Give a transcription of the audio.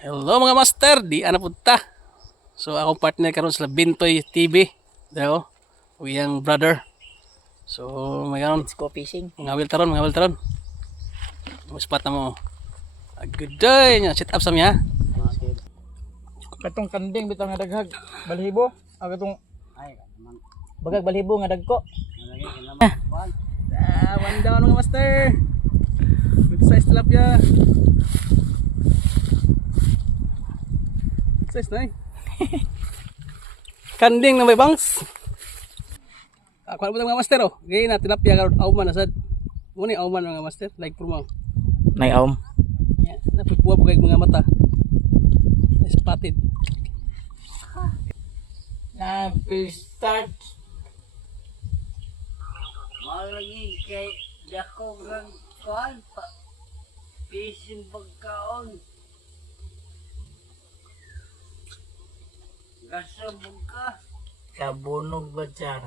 Hello mga master, di ana punta. So akong partner karon sa Bintoy TV. Dayo, uyang brother. So mayroon Let's go fishing. ngawil taron. Mas spot na mo. Good day, nya sit up sa miya. Katong kanding bitaw nga daghag balhibo. Katong Ay, naman. bagag balhibo nga dagko. Nalagay ka naman. Juan. One down mga master. Good size tilapia. Good size na eh. Kanding na may bangs. Ako na mga master oh. Gay na tilapia karon auman na sad. Muni auman mga master like prumaw. Nay aom. Yeah, napagbuwa po kay mga mata. Spotted. Na fish start. Malagi kay dako ng kuhan pa. Pisin pagkaon. Kasabog ka. Kabunog ba dyan?